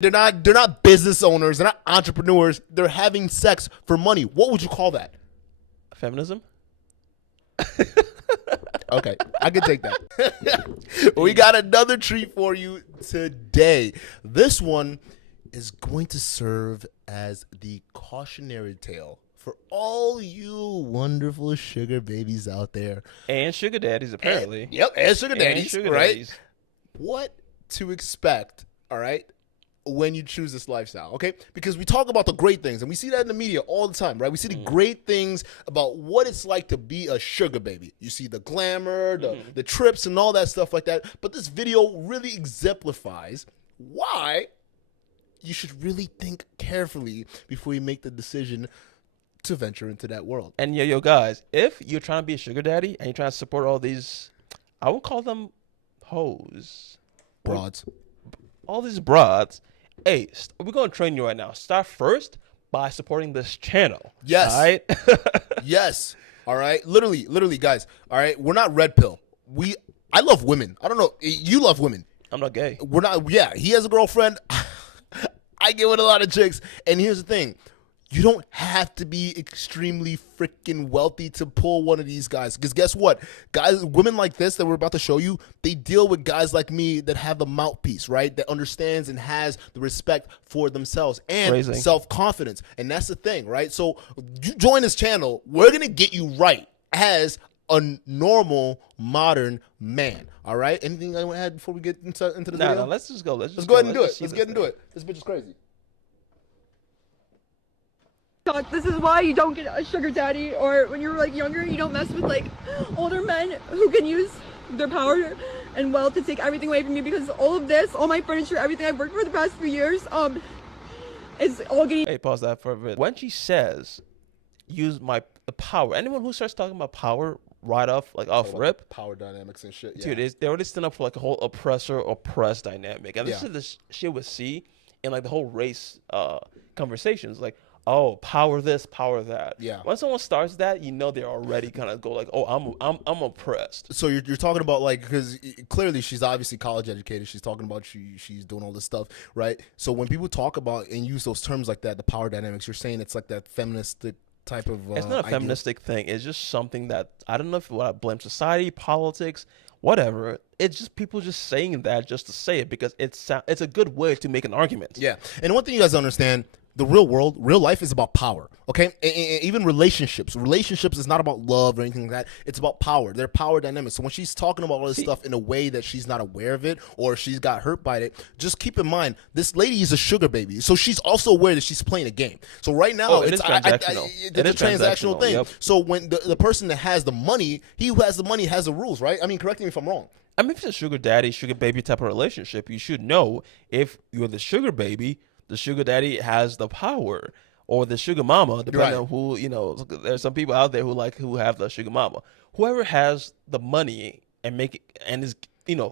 They're not business owners. They're not entrepreneurs. They're having sex for money. What would you call that? Feminism? Okay, I can take that. We got another treat for you today. This one is going to serve as the cautionary tale for all you wonderful sugar babies out there. And sugar daddies, apparently. And sugar daddies, And sugar right? daddies. What to expect, all right, when you choose this lifestyle, okay? Because we talk about the great things, and we see that in the media all the time, right? We see the great things about what it's like to be a sugar baby. You see the glamour, the trips, and all that stuff like that. But this video really exemplifies why you should really think carefully before you make the decision to venture into that world. And yo, guys, if you're trying to be a sugar daddy and you're trying to support all these, I would call them hoes. Broads. All these broads. Hey, we're going to train you right now. Start first by supporting this channel. Yes. All right? Yes. All right. Literally, guys. All right. We're not red pill. I love women. I don't know. You love women. I'm not gay. We're not. Yeah. He has a girlfriend. I get with a lot of chicks. And here's the thing. You don't have to be extremely freaking wealthy to pull one of these guys. Because guess what? Women like this that we're about to show you, they deal with guys like me that have the mouthpiece, right? That understands and has the respect for themselves and self-confidence. And that's the thing, right? So you join this channel, we're going to get you right as a normal, modern man. All right? Anything I want to add before we get into the video? No, let's just go. Let's go ahead and do it. Let's get into it. This bitch is crazy. This is why you don't get a sugar daddy, or when you're like younger, you don't mess with like older men who can use their power and wealth to take everything away from you, because all of this, all my furniture, everything I've worked for the past few years, is all getting. Hey, pause that for a bit. When she says, use the power, anyone who starts talking about power right off rip, power dynamics and shit. Yeah. Dude, they already stand up for like a whole oppressor-oppressed dynamic. And this is the shit we see in like the whole race conversations. Like, oh, power this, power that. Yeah. When someone starts that, you know they're already kind of go like, oh, I'm oppressed. So you're talking about like, because clearly she's obviously college educated. She's talking about she's doing all this stuff, right? So when people talk about and use those terms like that, the power dynamics, you're saying it's like that feministic type of it's not a feministic thing. It's just something that I don't know if I blame society, politics, whatever. It's just people just saying that just to say it because it's a good way to make an argument. Yeah. And one thing you guys understand, the real world, real life is about power, okay? And even relationships is not about love or anything like that. It's about power. They're power dynamics. So when she's talking about all this stuff in a way that she's not aware of it or she's got hurt by it, just keep in mind, this lady is a sugar baby. So she's also aware that she's playing a game. So right now, it's transactional. It's a transactional thing. Yep. So when the person that has the money, he who has the money has the rules, right? I mean, correct me if I'm wrong. I mean, if it's a sugar daddy, sugar baby type of relationship, you should know if you're the sugar baby, the sugar daddy has the power, or the sugar mama, depending on who, there's some people out there who have the sugar mama. Whoever has the money and is,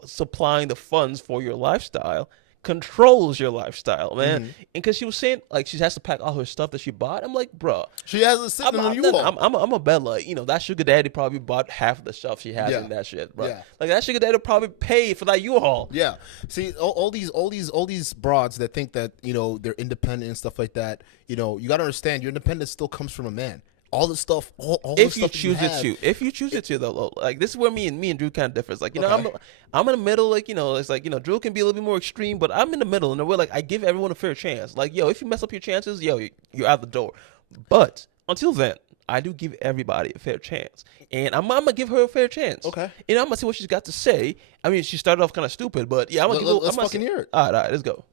supplying the funds for your lifestyle controls your lifestyle, man. And because she was saying like she has to pack all her stuff that she bought, I'm like, bro, she has a sitting on you. I'm a bet like that sugar daddy probably bought half of the stuff she has in that shit, bro. Yeah. Like that sugar daddy probably paid for that U-Haul. Yeah. See, all these broads that think that they're independent and stuff like that. You got to understand, your independence still comes from a man. All the stuff, all if the you stuff choose it to, if you choose it to though, like this is where me and Drew kind of differs. Like I'm in the middle, like it's like Drew can be a little bit more extreme, but I'm in the middle, and we're like I give everyone a fair chance. Like if you mess up your chances, you're out the door. But until then, I do give everybody a fair chance, and I'm gonna give her a fair chance. Okay, I'm gonna see what she's got to say. I mean, she started off kind of stupid, but I'm gonna let's fucking hear it. All right, let's go.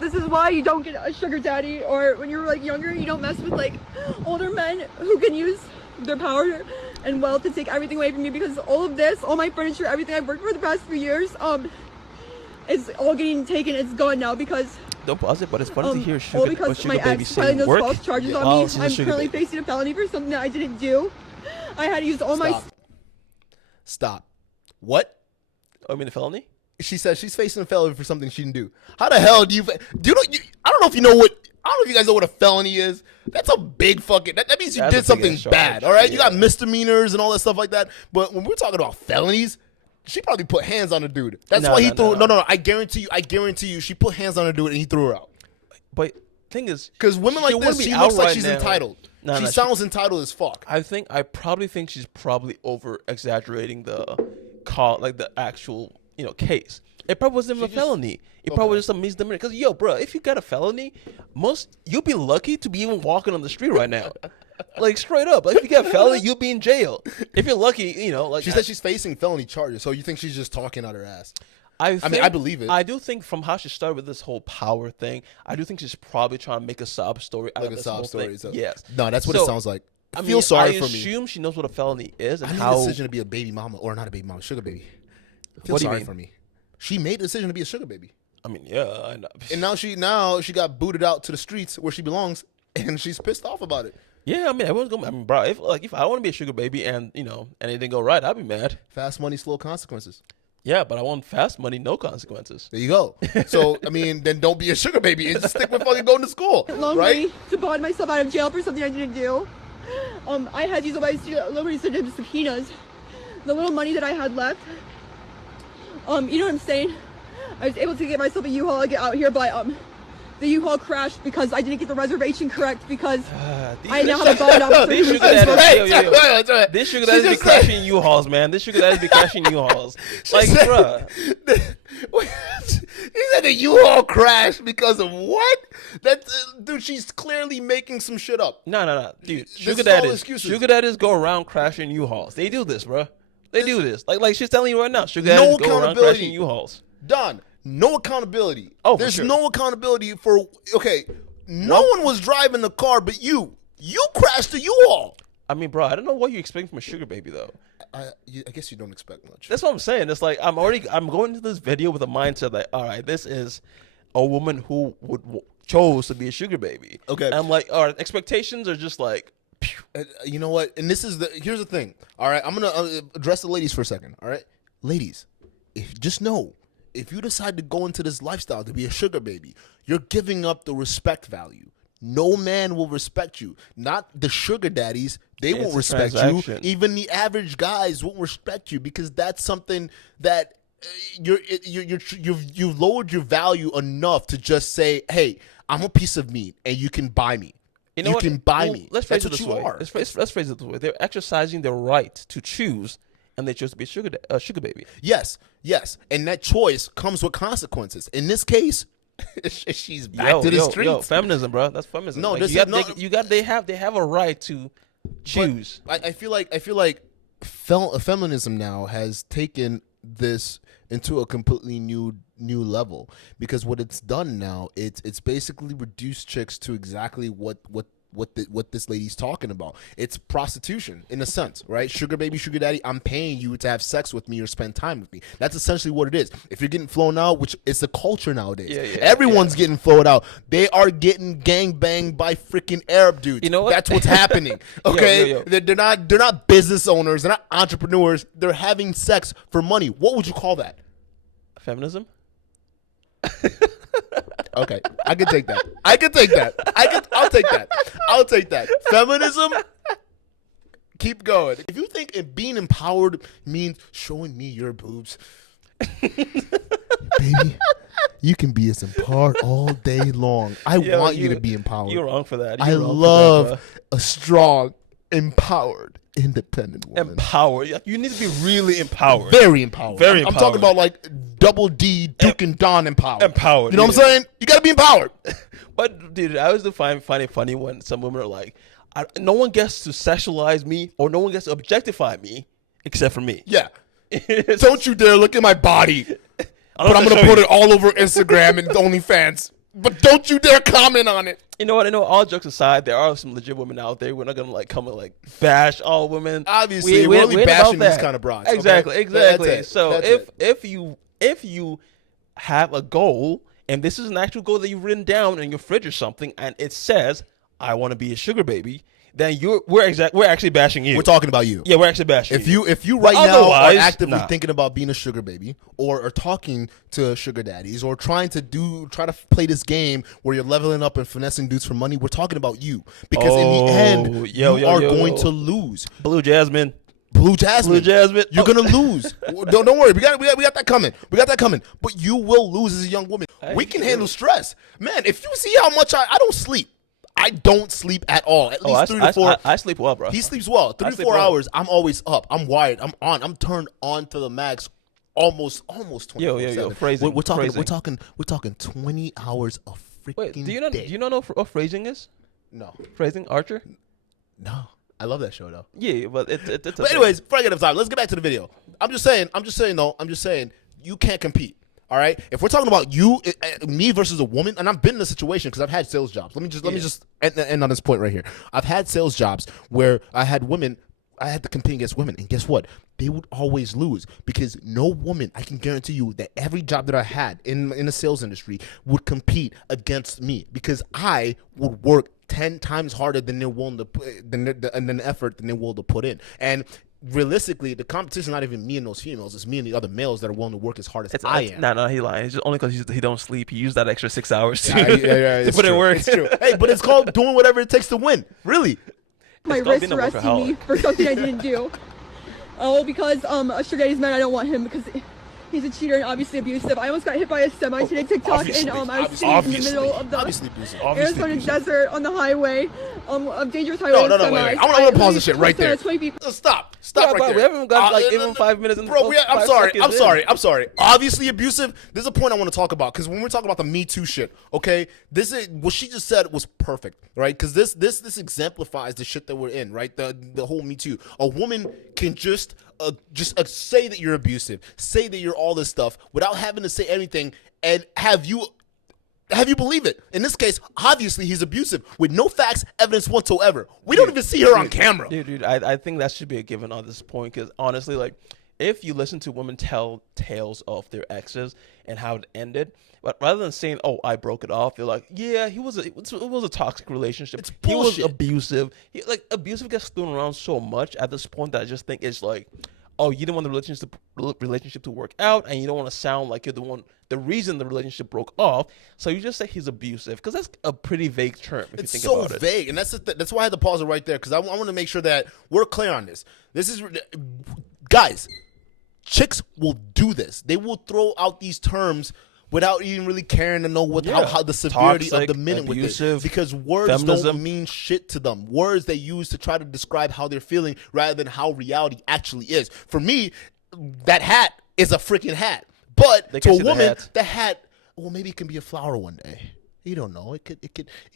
This is why you don't get a sugar daddy, or when you're like younger, you don't mess with like older men who can use their power and wealth to take everything away from you, because all of this, all my furniture, everything I've worked for the past few years, is all getting taken. It's gone now because. Don't pause it, but it's funny to hear sugar my baby ex saying those work. false charges on me. I'm currently facing a felony for something that I didn't do. I had to use all my. Stop. What? Oh, I mean the felony. She says she's facing a felony for something she didn't do. How the hell do you I don't know if you know what. I don't know if you guys know what a felony is. That's a big fucking. That means you did something bad. All right, you got misdemeanors and all that stuff like that. But when we're talking about felonies, She probably put hands on the dude. That's No, why he no, threw. no. No. I guarantee you. She put hands on the dude and he threw her out. But thing is, Because women like this, she looks like she's entitled. No, she sounds entitled as fuck. I probably think she's probably over exaggerating the actual case. It probably wasn't even a felony. It probably was just a misdemeanor. Because bro, if you got a felony, you'll be lucky to be even walking on the street right now. Like straight up, like if you get a felony, you'll be in jail. If you're lucky, she said she's facing felony charges. So you think she's just talking out her ass? I mean, I believe it. I do think from how she started with this whole power thing, I do think she's probably trying to make a sob story out of this whole thing. So. Yes. No, that's what it sounds like. I feel sorry for me. I assume she knows what a felony is and I made how. a decision to be a baby mama, or not a baby mama, sugar baby. I feel What do you sorry mean? for me. She made a decision to be a sugar baby, I mean, yeah, I know. and now she got booted out to the streets where she belongs, and she's pissed off about it. Yeah, I mean, everyone's going. I mean, bro, if I want to be a sugar baby and anything go right, I'd be mad. Fast money, slow consequences. Yeah, but I want fast money, no consequences. There you go. So I mean, then don't be a sugar baby and just stick with fucking going to school, Loan right? money to bond myself out of jail for something I didn't do. I had to use my liberty to subpoenas. The little money that I had left, you know what I'm saying? I was able to get myself a U-Haul and get out here, but the U-Haul crashed because I didn't get the reservation correct because I now have a bond officer. These who sugar says, daddies, This sugar daddies be crashing U-Hauls, man. This sugar daddies be crashing U-Hauls. Like, bruh. He said the U-Haul crashed because of what? Dude, she's clearly making some shit up. No. Dude, This is all excuses. Sugar daddies go around crashing U-Hauls. They do this, bruh. They do this. Like she's telling you right now. Sugar daddies go around crashing U-Hauls. Don, no accountability. Oh, there's for sure. no accountability for. Okay, no one was driving the car but you. You crashed the U-Haul. I mean, bro, I don't know what you expect from a sugar baby though. I guess you don't expect much. That's what I'm saying. It's like I'm going into this video with a mindset that all right, this is a woman who chose to be a sugar baby. Okay. And I'm like, all right, expectations are just like. You know what? And here's the thing. All right, I'm gonna address the ladies for a second. All right, ladies, just know if you decide to go into this lifestyle to be a sugar baby, you're giving up the respect value. No man will respect you. Not the sugar daddies. They won't respect you. Even the average guys won't respect you because that's something that you've lowered your value enough to just say, "Hey, I'm a piece of meat, and you can buy me. You know can buy me." Let's phrase that's it this what you way. are. Let's phrase it this way. They're exercising their right to choose, and they chose to be a sugar baby. Yes, and that choice comes with consequences. In this case, she's back to the streets. Feminism, bro. That's feminism. No, like, they have a right to choose. I feel like feminism now has taken this into a completely new level because what it's done now, it's basically reduced chicks to exactly what this lady's talking about. It's prostitution in a sense, right? Sugar baby, sugar daddy, I'm paying you to have sex with me or spend time with me. That's essentially what it is. If you're getting flown out, which is the culture nowadays, everyone's getting flown out. They are getting gang banged by freaking Arab dudes. You know what? That's what's happening. Okay, Yo. They're not business owners. They're not entrepreneurs. They're having sex for money. What would you call that? Feminism. Okay, I can take that. I'll take that. Feminism. Keep going. If you think being empowered means showing me your boobs, baby, you can be as empowered all day long. I want you to be empowered. You're wrong for that. I love a strong, empowered, independent woman. Empowered. You need to be really empowered. Very empowered. Very I'm talking about like double D, Duke and Don empowered. Empowered. You know what I'm saying? You got to be empowered. But dude, I always find it funny when some women are like, no one gets to sexualize me or no one gets to objectify me except for me. Yeah. Don't you dare look at my body. But I'm going to put it all over Instagram and OnlyFans. But don't you dare comment on it. You know what? I know all jokes aside, there are some legit women out there. We're not going to like come and like bash all women. Obviously, we're only bashing these kind of broads. Exactly, okay? exactly. So if you have a goal, and this is an actual goal that you've written down in your fridge or something, and it says, I want to be a sugar baby, then we're actually bashing you. We're talking about you. Yeah, we're actually bashing you. If you right now are actively thinking about being a sugar baby or are talking to sugar daddies or try to play this game where you're leveling up and finessing dudes for money, we're talking about you. Because in the end, you are going to lose. Blue Jasmine. Blue Jasmine. Blue Jasmine. You're gonna lose. Don't worry. We got that coming. We got that coming. But you will lose as a young woman. We can handle stress, man. If you see how much I don't sleep. I don't sleep at all. At least 3 to 4. I sleep well, bro. He sleeps well. 3 to 4 hours. I'm always up. I'm wired. I'm on. I'm turned on to the max. Almost 24/7. Yo, phrasing. We're talking 20 hours of freaking. Wait, do you know? day. Do you know what phrasing is? No. Phrasing, Archer. No. I love that show though. Yeah, but it's. But anyways, before I get time, let's get back to the video. I'm just saying you can't compete. All right. If we're talking about me versus a woman, and I've been in a situation because I've had sales jobs. Let me just end on this point right here. I've had sales jobs where I had to compete against women, and guess what? They would always lose because no woman, I can guarantee you that every job that I had in the sales industry would compete against me because I would work 10 times harder than they're willing to put, than the effort than they're willing to put in. And realistically, the competition is not even me and those females. It's me and the other males that are willing to work as hard as I am. No, he lying. It's just only because he don't sleep. He used that extra 6 hours to put in work. It's true. Hey, but it's called doing whatever it takes to win. Really. My wrist arrested me for something I didn't do. Oh, because a sugar daddy's man, I don't want him because he's a cheater and obviously abusive. I almost got hit by a semi today TikTok, and I was sitting in the middle of the Arizona desert on the highway, a dangerous highway. No, wait. I want to pause the shit right there. Stop right there. We haven't got even 5 minutes. Bro, I'm sorry. Obviously abusive. There's a point I want to talk about because when we're talking about the Me Too shit, okay, this is what she just said was perfect, right? Because this exemplifies the shit that we're in, right? The whole Me Too. A woman can just say that you're abusive, say that you're all this stuff without having to say anything, and have you believe it. In this case, obviously he's abusive with no facts, evidence whatsoever. We don't even see her on camera. Dude, I think that should be a given on this point because honestly, like, if you listen to women tell tales of their exes and how it ended, but rather than saying, "Oh, I broke it off," they're like, "Yeah, it was a toxic relationship. It's he was bullshit. Abusive. Abusive gets thrown around so much at this point that I just think it's like, oh, you didn't want the relationship to work out, and you don't want to sound like you're the reason the relationship broke off. So you just say he's abusive because that's a pretty vague term. If you think about it, it's so vague, and that's why I had to pause it right there because I want to make sure that we're clear on this. This is, guys, chicks will do this. They will throw out these terms without even really caring to know how the severity toxic, of the minute abusive, with it. Because words feminism don't mean shit to them. Words they use to try to describe how they're feeling rather than how reality actually is. For me, that hat is a freaking hat. But to a woman, the hat, well, maybe it can be a flower one day. You don't know. It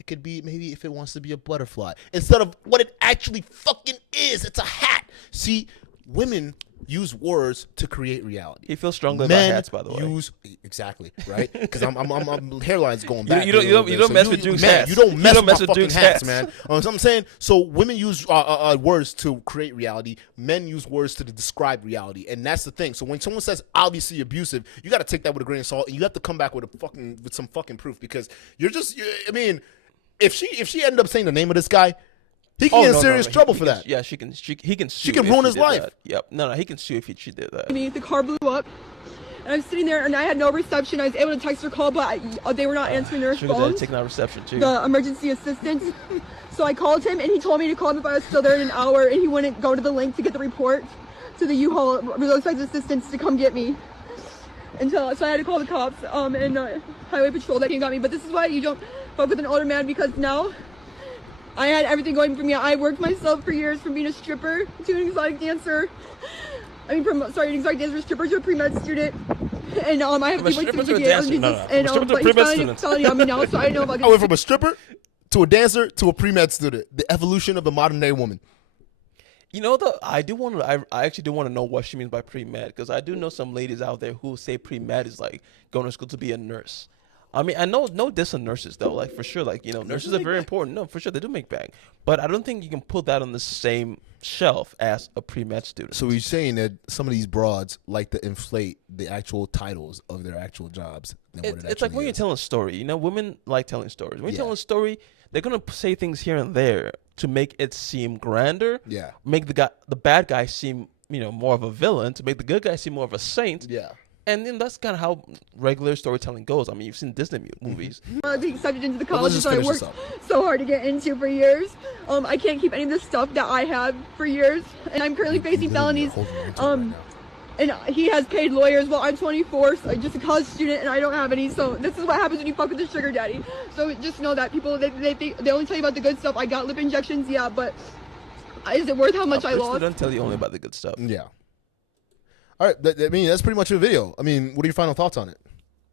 could be maybe if it wants to be a butterfly instead of what it actually fucking is. It's a hat. See, women use words to create reality. He feels strongly about hats, by the way. Exactly, right? Because I'm hairline's going back. You don't mess with Duke's hats. You don't mess with my fucking hats, man. You know what I'm saying? So women use words to create reality. Men use words to describe reality, and that's the thing. So when someone says obviously abusive, you got to take that with a grain of salt, and you have to come back with some fucking proof because I mean, if she ended up saying the name of this guy, he can get in serious trouble for that. Yeah, he can sue. She can ruin his life. That. Yep. No, he can sue if she did that. The car blew up, and I'm sitting there, and I had no reception. I was able to text or call, but they were not answering their phones. Taking out reception too. The emergency assistance. So I called him, and he told me to call him if I was still there in an hour, and he wouldn't go to the link to get the report to the U-Haul roadside assistance to come get me. So I had to call the cops and highway patrol that came and got me. But this is why you don't fuck with an older man, because now I had everything going for me. I worked myself for years from being a stripper to an exotic dancer. An exotic dancer, stripper to a pre-med student. And I have people to a felony on me now, so I know about I went from a stripper to a dancer to a pre-med student. The evolution of a modern day woman. You know, I actually do want to know what she means by pre-med, because I do know some ladies out there who say pre-med is like going to school to be a nurse. I mean, I know no diss on nurses though, like for sure, like, you know, nurses are very important. No, for sure, they do make bank, but I don't think you can put that on the same shelf as a pre-med student. So you're saying that some of these broads like to inflate the actual titles of their actual jobs? It's like when you're telling a story. You know, women like telling stories. When you're telling a story, they're gonna say things here and there to make it seem grander. Yeah. Make the bad guy seem, you know, more of a villain, to make the good guy seem more of a saint. Yeah. And then that's kind of how regular storytelling goes. I mean, you've seen Disney movies. Being accepted into the Well, let's college just that I finish worked this up. so hard to get into for years. I can't keep any of the stuff that I have for years, and I'm currently facing felonies. And he has paid lawyers. Well, I'm 24, so I'm just a college student, and I don't have any. So this is what happens when you fuck with the sugar daddy. So just know that people they only tell you about the good stuff. I got lip injections, yeah, but is it worth how much I lost? They don't tell you only about the good stuff. Yeah. All right. I mean, that's pretty much the video. I mean, what are your final thoughts on it?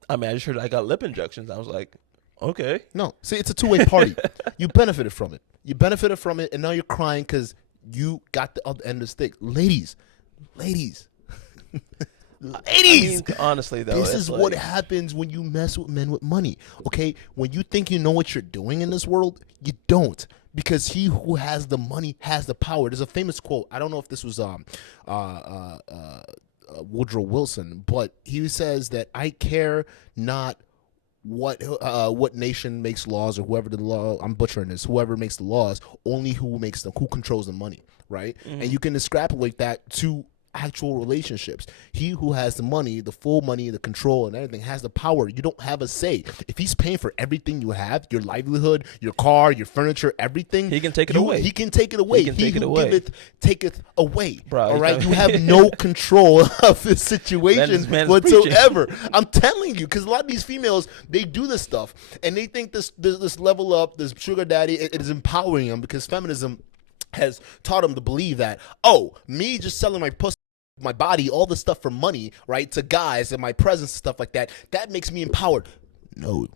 I mean, I just heard I got lip injections. I was like, okay. No. See, it's a two-way party. You benefited from it. You benefited from it, and now you're crying because you got the other end of the stick. Ladies. Ladies. I mean, honestly, though, this is what happens when you mess with men with money. Okay, when you think you know what you're doing in this world, you don't, because he who has the money has the power. There's a famous quote. I don't know if this was Woodrow Wilson, but he says that I care not what nation makes laws, or whoever the law, I'm butchering this, whoever makes the laws, only who makes them, who controls the money, right? And you can extrapolate that to actual relationships. He who has the money, the full money, the control and everything, has the power. You don't have a say. If he's paying for everything you have, your livelihood, your car, your furniture, everything, he can take it away. He can take it away. He who giveth taketh away. Bro, all right, you have no control of the situation whatsoever. I'm telling you, because a lot of these females, they do this stuff and they think this level up, this sugar daddy, it is empowering them, because feminism has taught them to believe that, oh, me just selling my pussy, my body, all this stuff for money, right, to guys, and my presence and stuff like that, that makes me empowered. No,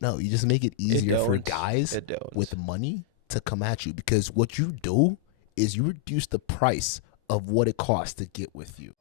you just make it easier for guys with money to come at you, because what you do is you reduce the price of what it costs to get with you.